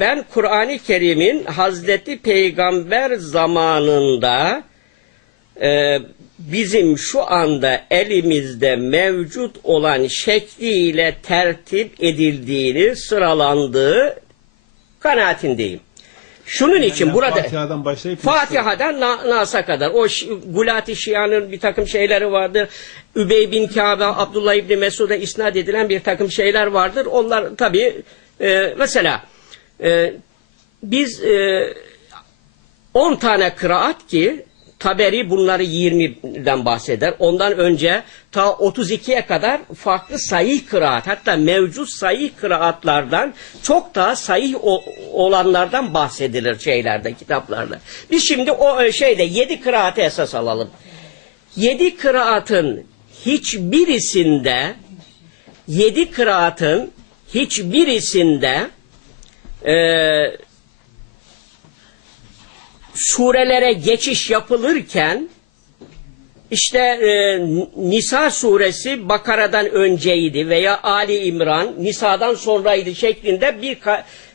ben Kur'an-ı Kerim'in Hazreti Peygamber zamanında e, bizim şu anda elimizde mevcut olan şekliyle tertip edildiğini, sıralandığı kanaatindeyim. Şunun için Yani burada Fatiha'dan başlayıp Fatiha'dan Na- Nas'a kadar o Gulat-ı Şia'nın bir takım şeyleri vardır. Übey bin Kâbe, Abdullah İbni Mesud'a isnat edilen bir takım şeyler vardır. Onlar tabii e, mesela e, biz e, 10 tane kıraat ki Taberi bunları 20'den bahseder. Ondan önce ta 32'ye kadar farklı sayı kıraat hatta mevcut sayı kıraatlardan çok daha sayı olanlardan bahsedilir şeylerde kitaplarda. Biz şimdi o e, şeyde 7 kıraatı esas alalım. 7 kıraatın hiçbirisinde 7 kıraatın hiçbirisinde eee surelere geçiş yapılırken işte e, Nisa suresi Bakara'dan önceydi veya Ali İmran Nisa'dan sonraydı şeklinde bir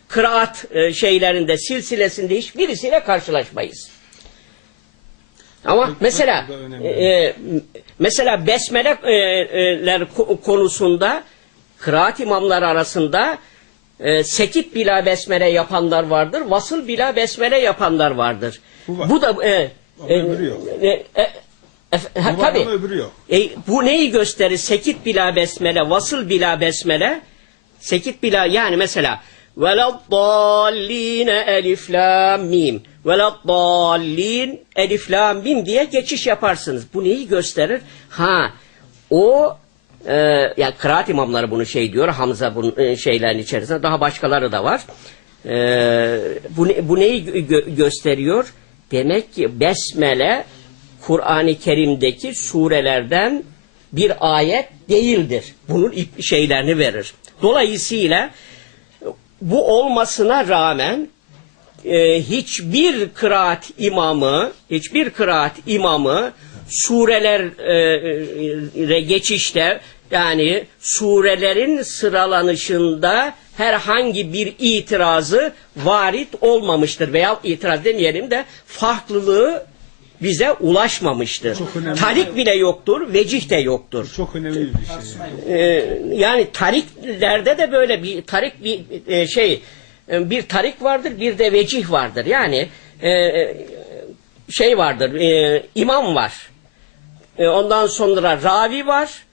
kıraat e, şeylerinde silsilesinde hiçbirisiyle karşılaşmayız. Ama Çok- mesela e, mesela besmeleler ko- konusunda kıraat imamları arasında e, sekit bila besmele yapanlar vardır, vasıl bila besmele yapanlar vardır. Bu var. Bu da e, Ama e, öbürü yok. e, e, e, ha, Bu tabii. ama öbürü yok. E, bu neyi gösterir? Sekit bila besmele, vasıl bila besmele. Sekit bila yani mesela veladdalline elif lam mim. Veladdallin elif lam mim diye geçiş yaparsınız. Bu neyi gösterir? Ha o e, yani kıraat imamları bunu şey diyor. Hamza bunun e, şeylerin içerisinde daha başkaları da var. E, bu, bu neyi gö- gösteriyor? Demek ki besmele Kur'an-ı Kerim'deki surelerden bir ayet değildir. Bunun şeylerini verir. Dolayısıyla bu olmasına rağmen e, hiçbir kıraat imamı, hiçbir kıraat imamı surelere geçişte yani surelerin sıralanışında herhangi bir itirazı varit olmamıştır veya itiraz demeyelim de farklılığı bize ulaşmamıştır. Tarik bile yoktur, vecih de yoktur. Çok önemli bir şey. Ee, yani tariklerde de böyle bir tarik bir e, şey e, bir tarik vardır bir de vecih vardır. Yani e, e, şey vardır e, imam var. E, ondan sonra ravi var,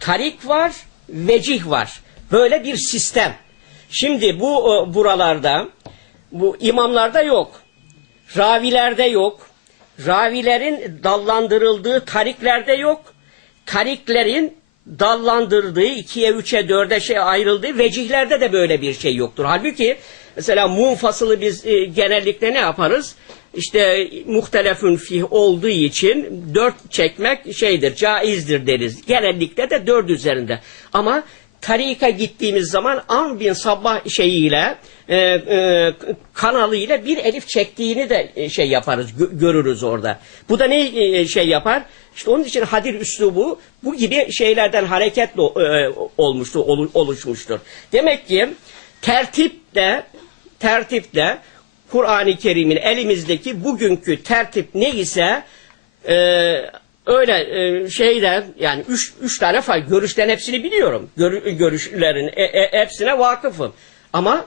tarik var, vecih var. Böyle bir sistem. Şimdi bu e, buralarda bu imamlarda yok. Ravilerde yok. Ravilerin dallandırıldığı tariklerde yok. Tariklerin dallandırdığı ikiye, üçe, dörde şey ayrıldığı vecihlerde de böyle bir şey yoktur. Halbuki mesela munfasılı biz e, genellikle ne yaparız? İşte muhtelefün fih olduğu için dört çekmek şeydir, caizdir deriz. Genellikle de dört üzerinde. Ama tarika gittiğimiz zaman an bin sabah şeyiyle e, e, kanalıyla bir elif çektiğini de e, şey yaparız gö- görürüz orada. Bu da ne e, şey yapar? İşte onun için hadir üslubu bu gibi şeylerden hareketle e, olmuştur, olu- oluşmuştur. Demek ki tertiple tertiple Kur'an-ı Kerim'in elimizdeki bugünkü tertip ne ise e, öyle e, şeyden yani üç, üç tane fay görüşten hepsini biliyorum. Görü- görüşlerin e, e, hepsine vakıfım. Ama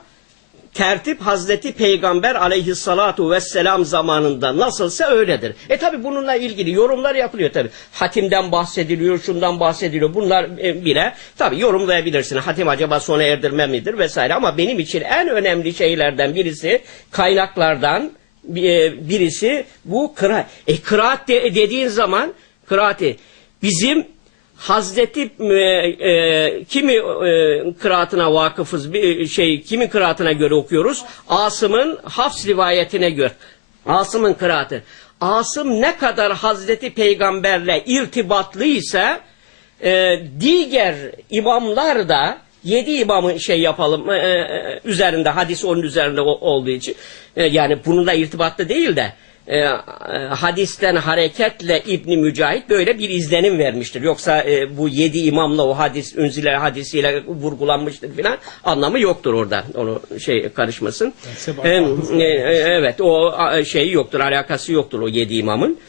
tertip Hazreti Peygamber aleyhissalatu vesselam zamanında nasılsa öyledir. E tabi bununla ilgili yorumlar yapılıyor tabi. Hatimden bahsediliyor, şundan bahsediliyor. Bunlar e, bile tabi yorumlayabilirsin. Hatim acaba sona erdirme midir vesaire ama benim için en önemli şeylerden birisi kaynaklardan e, birisi bu kıraat. E kıraat de, dediğin zaman kıraati bizim Hazreti e, e, kimi e, kıraatına vakıfız bir şey kimin kıraatına göre okuyoruz? Asım'ın Hafs rivayetine göre. Asım'ın kıraatı. Asım ne kadar Hazreti Peygamberle irtibatlıysa e, diğer imamlar da yedi imamı şey yapalım e, e, üzerinde hadis onun üzerinde olduğu için e, yani bununla irtibatlı değil de e, e, hadisten hareketle İbni Mücahit böyle bir izlenim vermiştir. Yoksa e, bu yedi imamla o hadis, Ünziler hadisiyle vurgulanmıştır filan anlamı yoktur orada. Onu şey karışmasın. E, e, e, evet o a, şey yoktur, alakası yoktur o yedi imamın.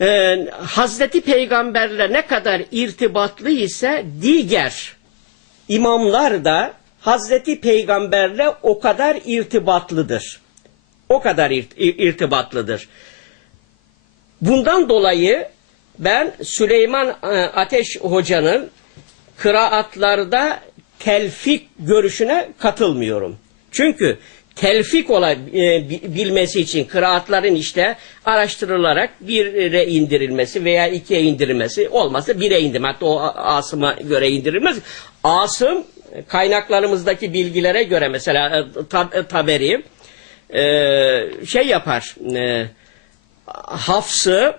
E, Hazreti Peygamberle ne kadar irtibatlı ise diğer imamlar da Hazreti Peygamberle o kadar irtibatlıdır. O kadar irt- irtibatlıdır. Bundan dolayı ben Süleyman e, Ateş Hoca'nın kıraatlarda telfik görüşüne katılmıyorum. Çünkü telfik ola, e, için kıraatların işte araştırılarak bire indirilmesi veya ikiye indirilmesi olmazsa bire indirme. Hatta o Asım'a göre indirilmez. Asım kaynaklarımızdaki bilgilere göre mesela e, tab- e, Taberi e, şey yapar e, Hafs'ı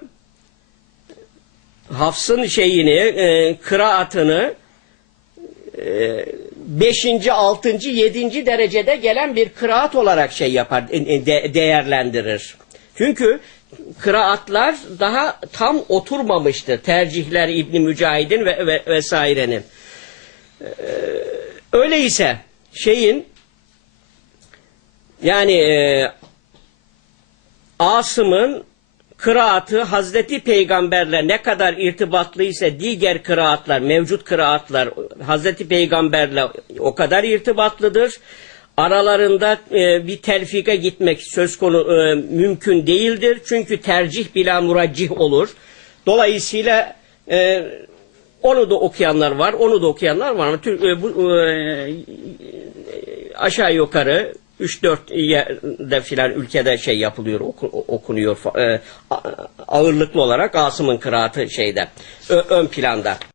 Hafs'ın şeyini e, kıraatını e, beşinci, altıncı, yedinci derecede gelen bir kıraat olarak şey yapar, e, de- değerlendirir. Çünkü kıraatlar daha tam oturmamıştır. Tercihler İbni Mücahid'in ve, ve vesairenin. Ee, öyleyse şeyin yani e, Asım'ın kıraatı Hazreti Peygamberle ne kadar irtibatlı ise diğer kıraatlar, mevcut kıraatlar Hazreti Peygamberle o kadar irtibatlıdır. Aralarında e, bir telfike gitmek söz konu e, mümkün değildir. Çünkü tercih bila muraccih olur. Dolayısıyla e, onu da okuyanlar var, onu da okuyanlar var ama e, bu e, aşağı yukarı 3-4 yerde filan ülkede şey yapılıyor, oku- okunuyor e, ağırlıklı olarak Asım'ın kıraatı şeyde ön planda.